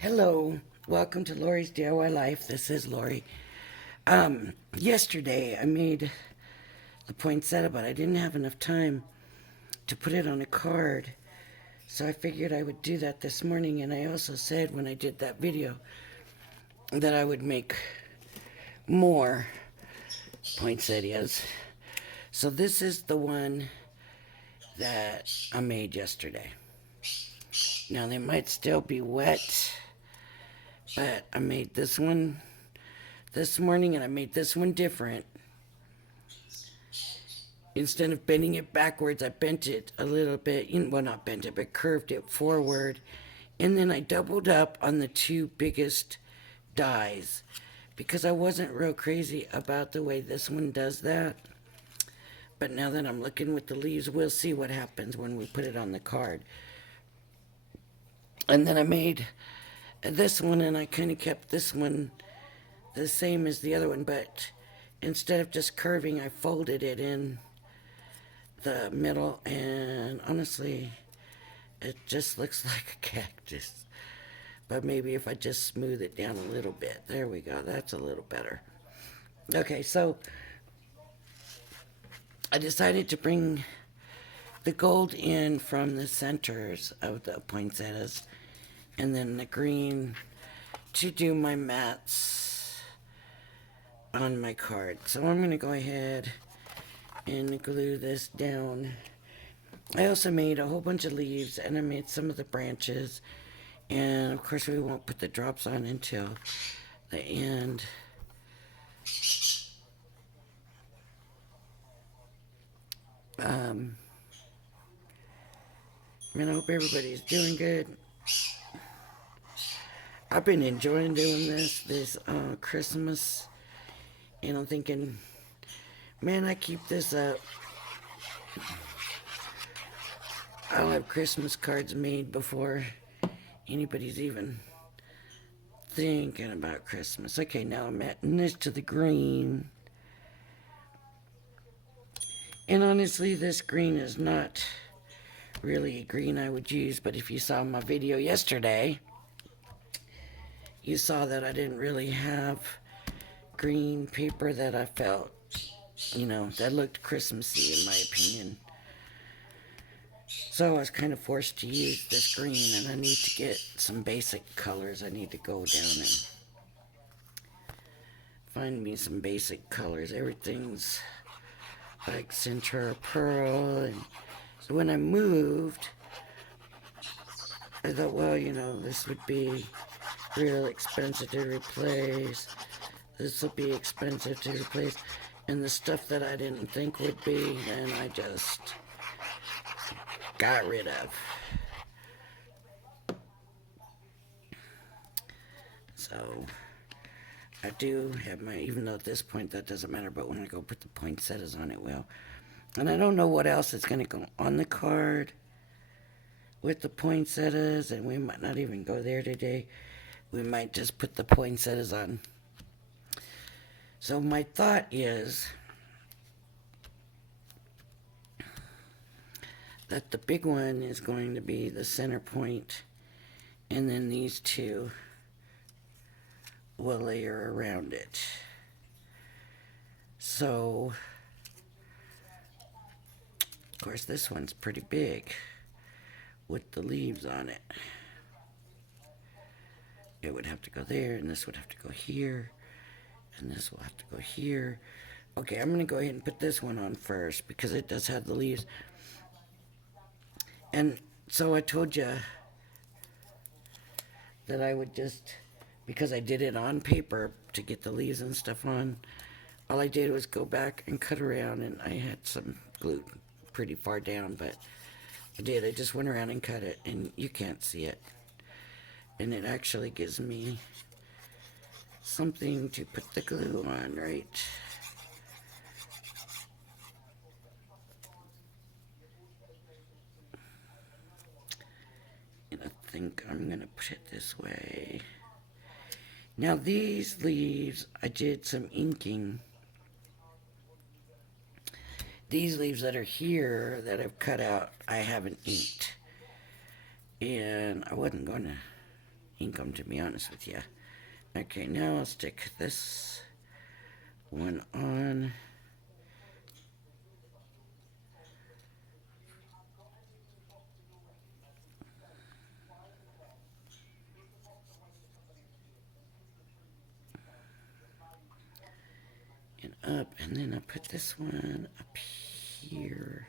Hello, welcome to Lori's DIY Life. This is Lori. Yesterday I made the poinsettia, but I didn't have enough time to put it on a card, so I figured I would do that this morning. And I also said when I did that video that I would make more poinsettias. So this is the one that I made yesterday. Now they might still be wet, but I made this one this morning, and I made this one different. Instead of bending it backwards, I bent it a little bit. Well, not bent it, but curved it forward. And then I doubled up on the two biggest dies because I wasn't real crazy about the way this one does that. But now that I'm looking with the leaves, we'll see what happens when we put it on the card. And then I made this one, and I kind of kept this one the same as the other one, but instead of just curving, I folded it in the middle, and honestly, it just looks like a cactus. But maybe if I just smooth it down a little bit. There we go. That's a little better. Okay, so I decided to bring the gold in from the centers of the poinsettias, and then the green to do my mats on my card. So I'm going to go ahead and glue this down. I also made a whole bunch of leaves, and I made some of the branches, and of course we won't put the drops on until the end. I hope everybody's doing good. I've been enjoying doing this Christmas, and I'm thinking, man, I keep this up, I'll have Christmas cards made before anybody's even thinking about Christmas. Okay, now I'm adding this to the green. And honestly, this green is not really a green I would use, but if you saw my video yesterday, you saw that I didn't really have green paper that I felt, that looked Christmassy in my opinion. So I was kind of forced to use this green, and I need to get some basic colors. I need to go down and find me some basic colors. Everything's like Centura Pearl, and so when I moved, I thought, well, this would be real expensive to replace. This will be expensive to replace. And the stuff that I didn't think would be, then I just got rid of. So I do have my, even though at this point that doesn't matter, but when I go put the poinsettias on, it will. And I don't know what else is going to go on the card with the poinsettias, and we might not even go there today. We might just put the poinsettias on. So my thought is that the big one is going to be the center point, and then these two will layer around it. So, of course, this one's pretty big with the leaves on it. It would have to go there, and this would have to go here, and this will have to go here. Okay, I'm going to go ahead and put this one on first because it does have the leaves. And so I told you that I would just, because I did it on paper to get the leaves and stuff on, all I did was go back and cut around, and I had some glue pretty far down, but I just went around and cut it, and you can't see it. And it actually gives me something to put the glue on, right? And I think I'm going to put it this way. Now these leaves, I did some inking. These leaves that are here that I've cut out, I haven't inked. And I wasn't going to ink them, to be honest with you. Okay, now I'll stick this one on. And up, and then I'll put this one up here.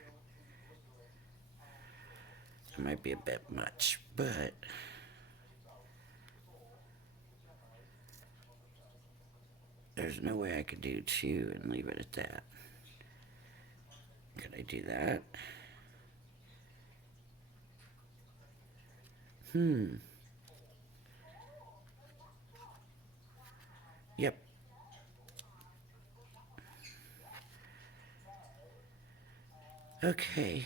It might be a bit much, but there's no way I could do two and leave it at that. Could I do that? Yep. Okay.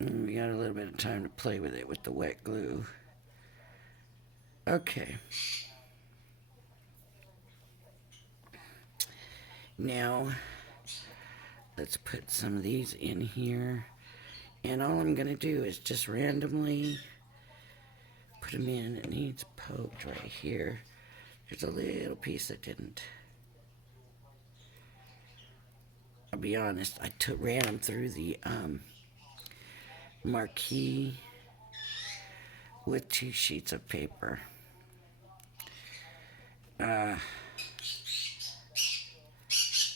And we got a little bit of time to play with it with the wet glue. Okay. Now, let's put some of these in here. And all I'm going to do is just randomly put them in. It needs poked right here. There's a little piece that didn't. I'll be honest, I ran them through the marquee with 2 sheets of paper.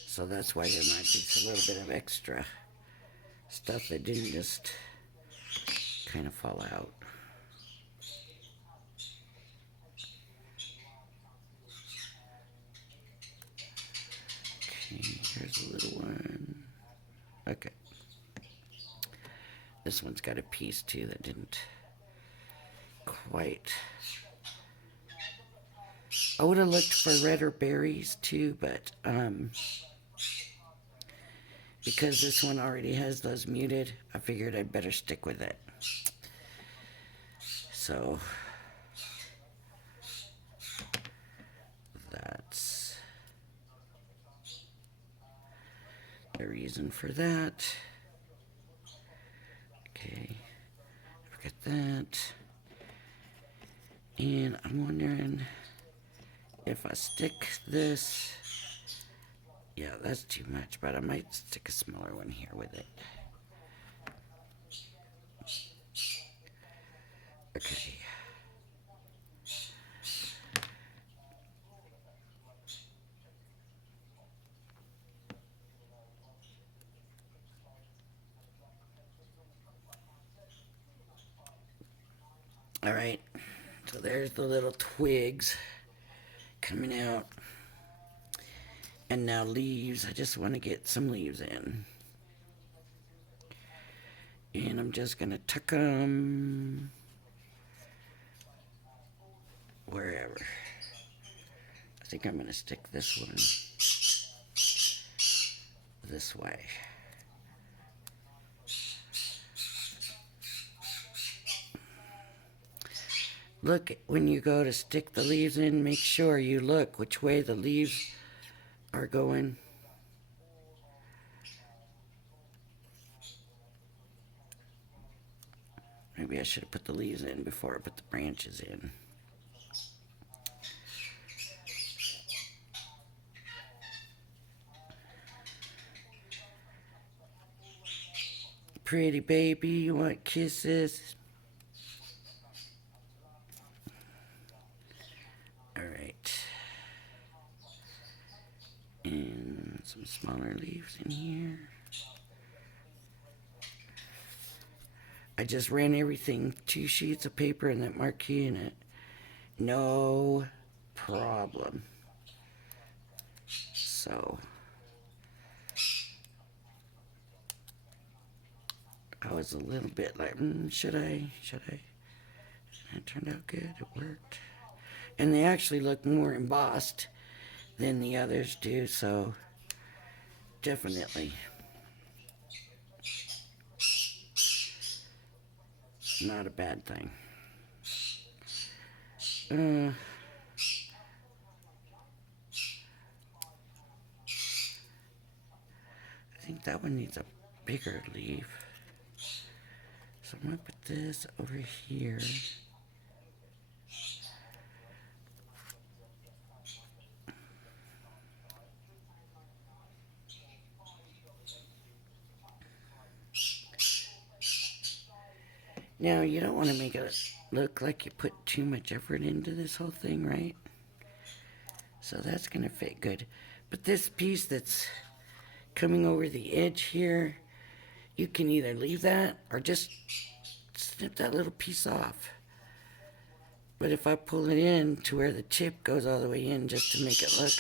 So that's why there might be a little bit of extra stuff that didn't just kind of fall out. Okay, here's a little one. Okay. This one's got a piece too that didn't quite. I would have looked for redder berries too, but because this one already has those muted, I figured I'd better stick with it. So that's the reason for that. Okay, forget that. And I'm wondering if I stick this. Yeah, that's too much, but I might stick a smaller one here with it. Okay. All right, so there's the little twigs coming out. And now leaves, I just want to get some leaves in. And I'm just going to tuck them wherever. I think I'm going to stick this one this way. Look, when you go to stick the leaves in, make sure you look which way the leaves are going. Maybe I should have put the leaves in before I put the branches in. Pretty baby, you want kisses? Alright. And some smaller leaves in here. I just ran everything, 2 sheets of paper and that marquee in it. No problem. So I was a little bit like, should I? And it turned out good, it worked. And they actually look more embossed than the others do, so definitely not a bad thing. think that one needs a bigger leaf. So I'm going to put this over here. Now, you don't want to make it look like you put too much effort into this whole thing, right? So that's going to fit good. But this piece that's coming over the edge here, you can either leave that or just snip that little piece off. But if I pull it in to where the tip goes all the way in just to make it look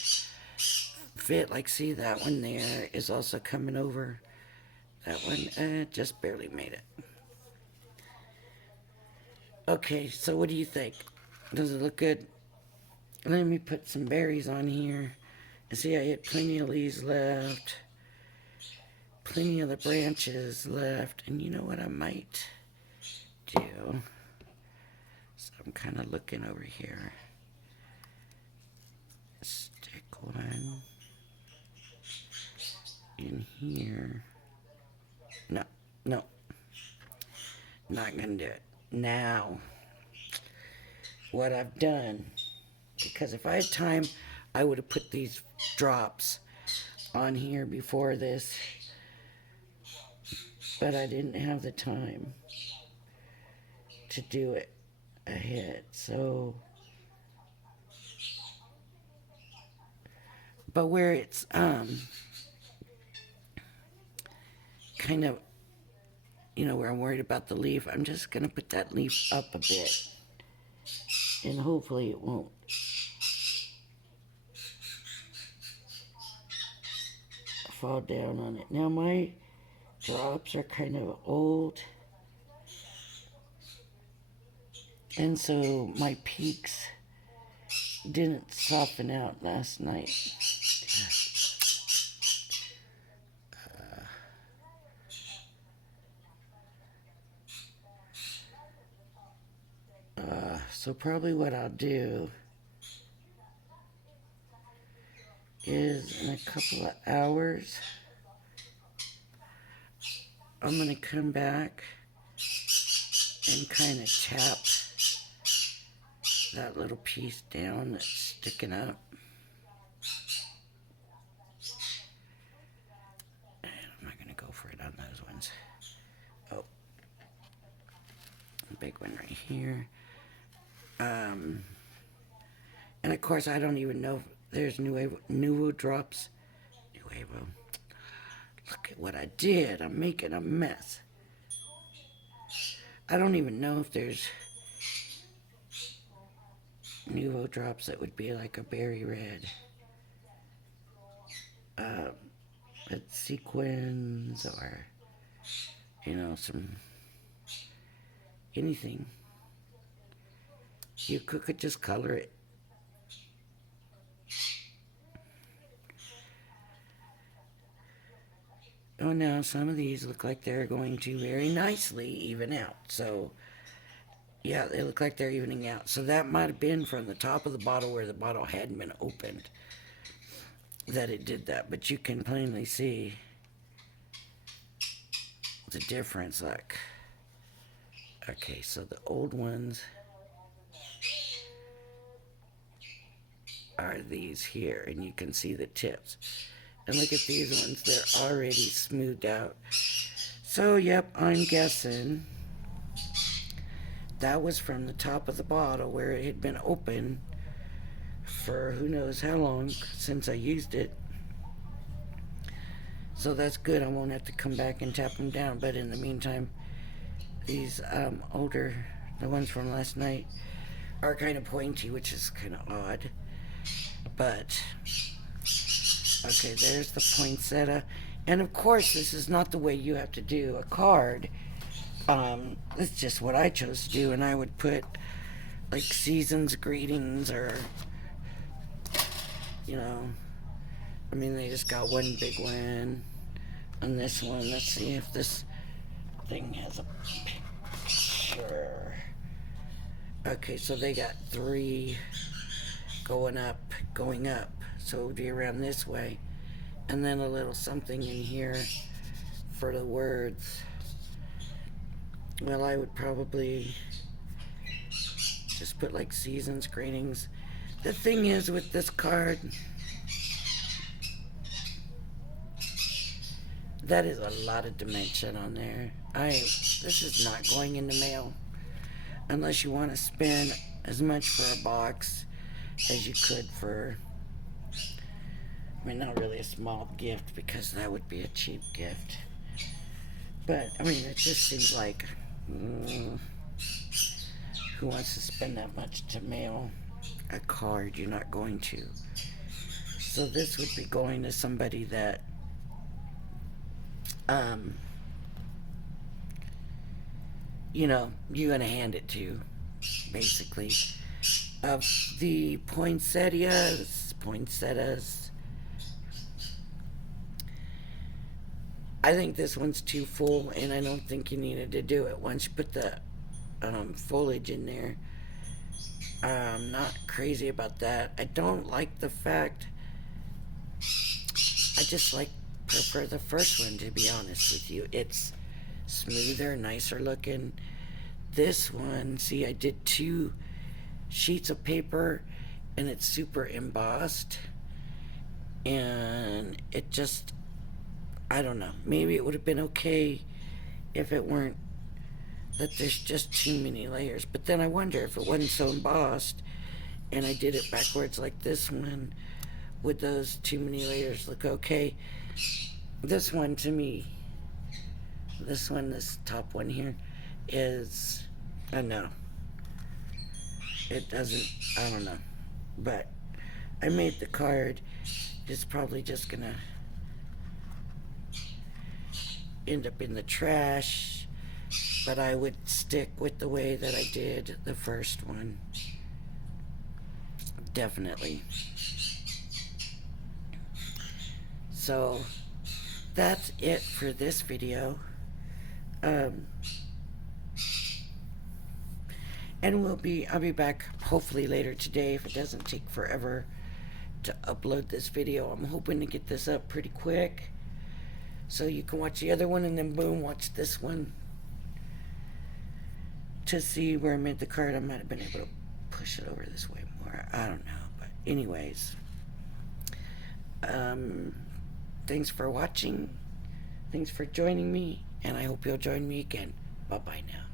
fit, like see that one there is also coming over. That one just barely made it. Okay, so what do you think? Does it look good? Let me put some berries on here. And see, I had plenty of leaves left. Plenty of the branches left. And you know what I might do? So I'm kind of looking over here. Stick one in here. No, no. Not gonna do it. Now, what I've done, because if I had time, I would have put these drops on here before this, but I didn't have the time to do it ahead. So, but where it's kind of, you know, where I'm worried about the leaf, I'm just gonna put that leaf up a bit, and hopefully it won't fall down on it. Now my drops are kind of old, and so my peaks didn't soften out last night. So probably what I'll do is in a couple of hours, I'm going to come back and kind of tap that little piece down that's sticking up. And I'm not going to go for it on those ones. Oh, a big one right here. And of course, I don't even know if there's Nuevo drops. Nuevo. Look at what I did. I'm making a mess. I don't even know if there's Nuevo drops that would be like a berry red. But sequins or, you know, some anything. You could just color it. Oh, now some of these look like they're going to very nicely even out. So, yeah, they look like they're evening out. So that might have been from the top of the bottle where the bottle hadn't been opened that it did that. But you can plainly see the difference. Like, okay, so the old ones are these here, and you can see the tips. And look at these ones, they're already smoothed out. So, yep, I'm guessing that was from the top of the bottle where it had been open for who knows how long since I used it. So that's good, I won't have to come back and tap them down. But in the meantime, these older, the ones from last night, are kind of pointy, which is kind of odd. But okay, there's the poinsettia. And of course, this is not the way you have to do a card. It's just what I chose to do, and I would put like season's greetings or, you know, I mean, they just got one big one on this one. Let's see if this thing has a picture. Okay, so they got 3 going up. So it would be around this way. and then a little something in here for the words. Well, I would probably just put like seasons, greetings. The thing is with this card, that is a lot of dimension on there. This is not going in the mail unless you want to spend as much for a box as you could for, I mean, not really a small gift because that would be a cheap gift. But, I mean, it just seems like, who wants to spend that much to mail a card? You're not going to. So this would be going to somebody that, you know, you're going to hand it to, basically. Of the poinsettias, I think this one's too full, and I don't think you needed to do it once you put the foliage in there. I'm not crazy about that. I don't like the fact, I just prefer the first one, to be honest with you. It's smoother, nicer looking. This one, see, I did 2 sheets of paper and it's super embossed, and it just, I don't know, maybe it would have been okay if it weren't that there's just too many layers. But then I wonder if it wasn't so embossed and I did it backwards like this one, would those too many layers look okay? This one, to me, this top one here is a no. It doesn't, I don't know. But I made the card. It's probably just gonna end up in the trash, but I would stick with the way that I did the first one. Definitely. So that's it for this video. And I'll be back hopefully later today if it doesn't take forever to upload this video. I'm hoping to get this up pretty quick so you can watch the other one and then boom, watch this one to see where I made the card. I might have been able to push it over this way more. I don't know. But anyways, thanks for watching. Thanks for joining me, and I hope you'll join me again. Bye-bye now.